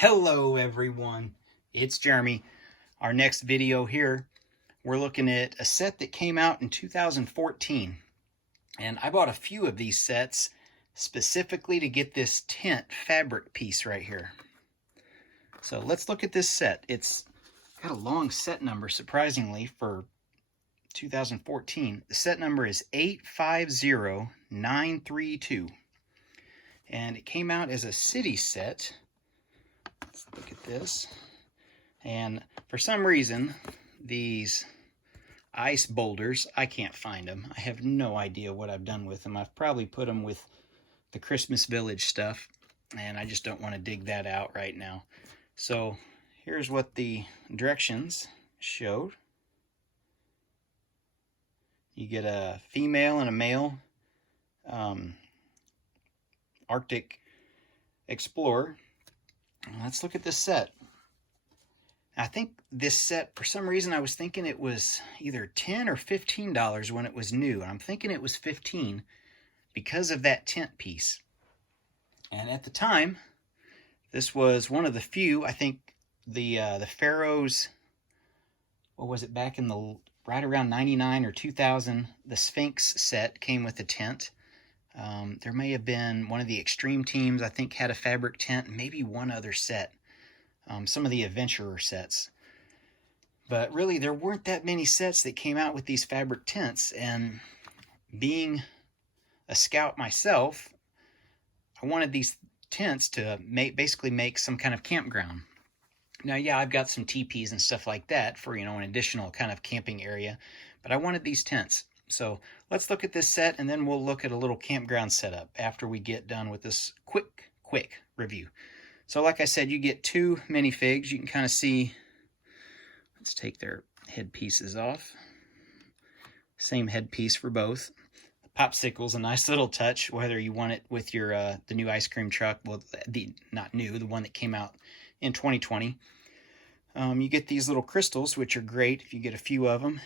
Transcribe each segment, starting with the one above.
Hello everyone, it's Jeremy. Our next video here, we're looking at a set that came out in 2014. And I bought a few of these sets specifically to get this tent fabric piece right here. So let's look at this set. It's got a long set number, surprisingly, for 2014. The set number is 850932. And it came out as a city set. Let's look at this. And for some reason, these ice boulders, I can't find them. I have no idea what I've done with them. I've probably put them with the Christmas Village stuff, and I just don't want to dig that out right now. So here's what the directions showed. You get a female and a male Arctic Explorer. Let's look at this set. I think this set, for some reason, I was thinking it was either $10 or $15 when it was new. And I'm thinking it was $15 because of that tent piece. And at the time, this was one of the few, I think the Pharaohs, what was it, back in the, right around 99 or 2000, the Sphinx set came with a tent. There may have been one of the Extreme teams, I think, had a fabric tent, maybe one other set. Some of the Adventurer sets. But really, there weren't that many sets that came out with these fabric tents. And being a scout myself, I wanted these tents to basically make some kind of campground. Now, yeah, I've got some teepees and stuff like that for, an additional kind of camping area. But I wanted these tents. So let's look at this set, and then we'll look at a little campground setup after we get done with this quick review. So like I said, you get two minifigs. You can kind of see, let's take their head pieces off. Same head piece for both. The popsicle's a nice little touch, whether you want it with your the new ice cream truck, well, not new, the one that came out in 2020. You get these little crystals, which are great if you get a few of them,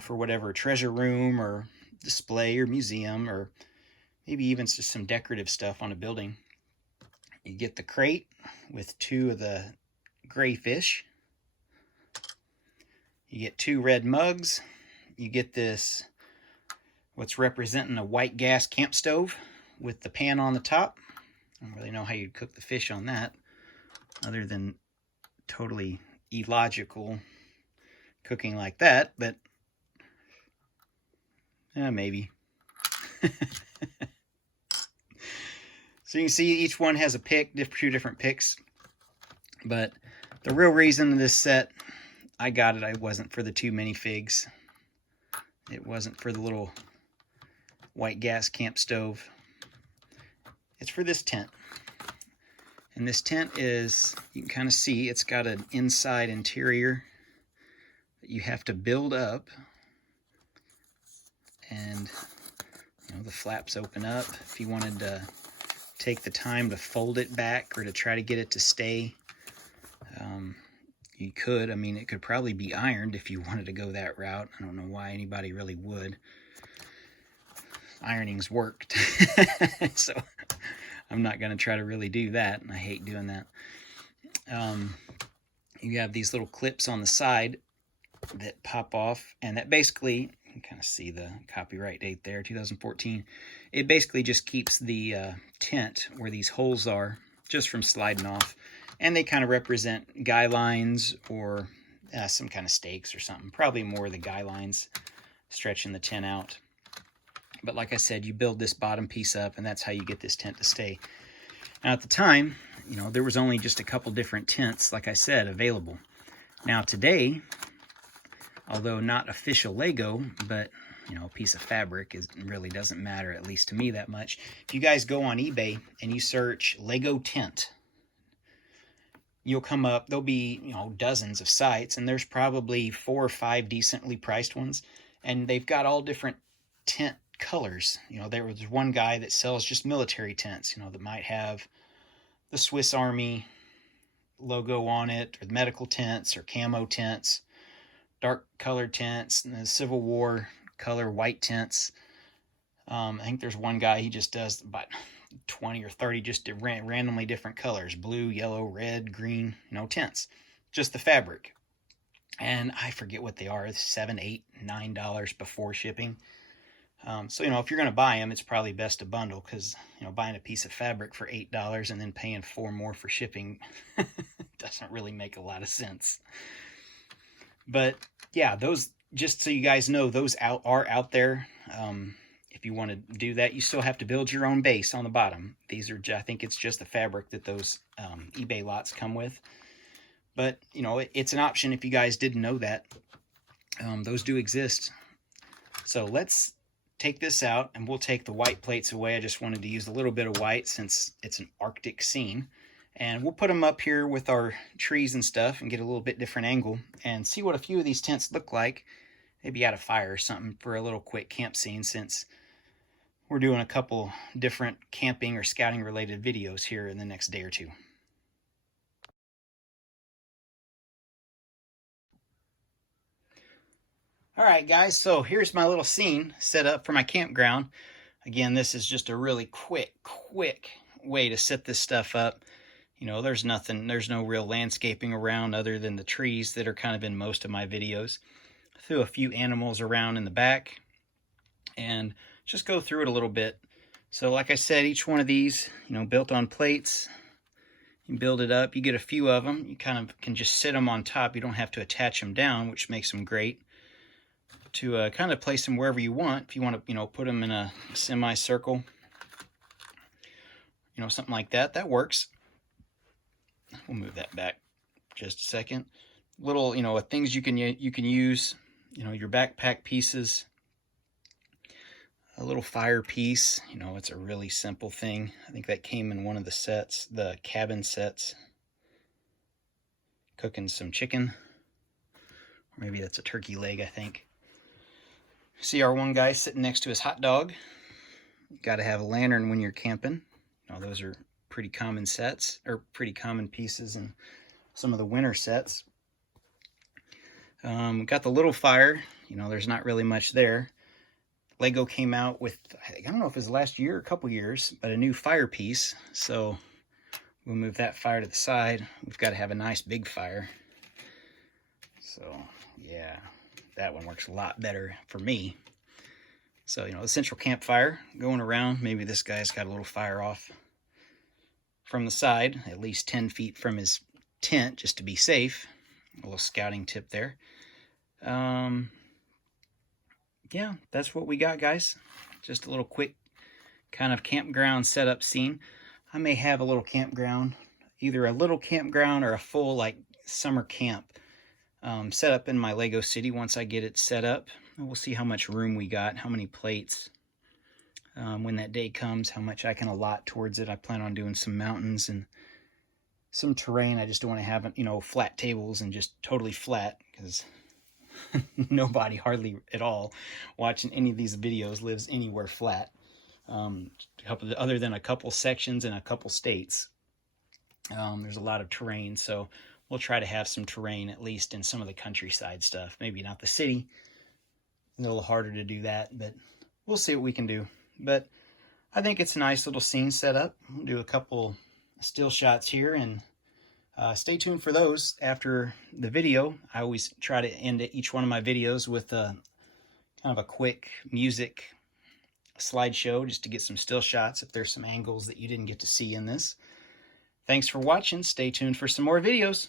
for whatever treasure room or display or museum, or maybe even just some decorative stuff on a building. You get the crate with two of the gray fish. You get two red mugs. You get this, what's representing a white gas camp stove with the pan on the top. I don't really know how you'd cook the fish on that, other than totally illogical cooking like that, but maybe. So you can see each one has a pick, two different picks. But the real reason this set, I got it, I wasn't for the two minifigs. It wasn't for the little white gas camp stove. It's for this tent. And this tent is, you can kind of see, it's got an inside interior that you have to build up. And, the flaps open up. If you wanted to take the time to fold it back or to try to get it to stay, you could. I mean, it could probably be ironed if you wanted to go that route. I don't know why anybody really would. Ironing's worked. So I'm not going to try to really do that, and I hate doing that. You have these little clips on the side that pop off, and that basically, you can kind of see the copyright date there, 2014. It basically just keeps the tent where these holes are just from sliding off, and they kind of represent guy lines or some kind of stakes or something. Probably more the guy lines stretching the tent out. But like I said, you build this bottom piece up, and that's how you get this tent to stay. Now at the time, there was only just a couple different tents, like I said, available. Now today, although not official Lego, but a piece of fabric really doesn't matter, at least to me, that much. If you guys go on eBay and you search Lego tent, you'll come up, there'll be, dozens of sites, and there's probably 4 or 5 decently priced ones, and they've got all different tent colors. There was one guy that sells just military tents, that might have the Swiss Army logo on it, or the medical tents, or camo tents, dark colored tents, and the Civil War color white tents. I think there's one guy, he just does about 20 or 30 just randomly different colors, blue, yellow, red, green, no tents, just the fabric. And I forget what they are, $7, $8, $9 before shipping. So, if you're going to buy them, it's probably best to bundle, because, buying a piece of fabric for $8 and then paying $4 more for shipping doesn't really make a lot of sense. But yeah, those, just so you guys know, those are out there. If you want to do that, you still have to build your own base on the bottom. These are, I think it's just the fabric that those eBay lots come with. But, it's an option if you guys didn't know that. Those do exist. So let's take this out, and we'll take the white plates away. I just wanted to use a little bit of white since it's an Arctic scene. And we'll put them up here with our trees and stuff and get a little bit different angle and see what a few of these tents look like. Maybe at a fire or something for a little quick camp scene, since we're doing a couple different camping or scouting related videos here in the next day or two. All right, guys, so here's my little scene set up for my campground. Again, this is just a really quick way to set this stuff up. There's no real landscaping around other than the trees that are kind of in most of my videos. I threw a few animals around in the back and just go through it a little bit. So like I said, each one of these, built on plates, you build it up, you get a few of them, you kind of can just sit them on top. You don't have to attach them down, which makes them great to kind of place them wherever you want. If you want to, put them in a semicircle, something like that, that works. We'll move that back just a second. Little, things you can use, your backpack pieces, a little fire piece. It's a really simple thing. I think that came in one of the sets, the cabin sets. Cooking some chicken, or maybe that's a turkey leg, I think. See our one guy sitting next to his hot dog. Got to have a lantern when you're camping. Those are pretty common sets, or pretty common pieces in some of the winter sets. Got the little fire. There's not really much there. Lego came out with, I don't know if it was last year or a couple years, but a new fire piece. So we'll move that fire to the side. We've got to have a nice big fire. So yeah, that one works a lot better for me. So, the central campfire going around. Maybe this guy's got a little fire off from the side, at least 10 feet from his tent, just to be safe. A little scouting tip there. Yeah, that's what we got, guys. Just a little quick kind of campground setup scene. I may have a little campground, either a little campground or a full like summer camp set up in my Lego city once I get it set up. We'll see how much room we got, how many plates. When that day comes, how much I can allot towards it. I plan on doing some mountains and some terrain. I just don't want to have, flat tables and just totally flat, because nobody hardly at all watching any of these videos lives anywhere flat. Other than a couple sections and a couple states. There's a lot of terrain, so we'll try to have some terrain at least in some of the countryside stuff. Maybe not the city. A little harder to do that, but we'll see what we can do. But I think it's a nice little scene set up. We'll do a couple still shots here, and stay tuned for those after the video. I always try to end each one of my videos with a kind of a quick music slideshow, just to get some still shots if there's some angles that you didn't get to see in this. Thanks for watching. Stay tuned for some more videos.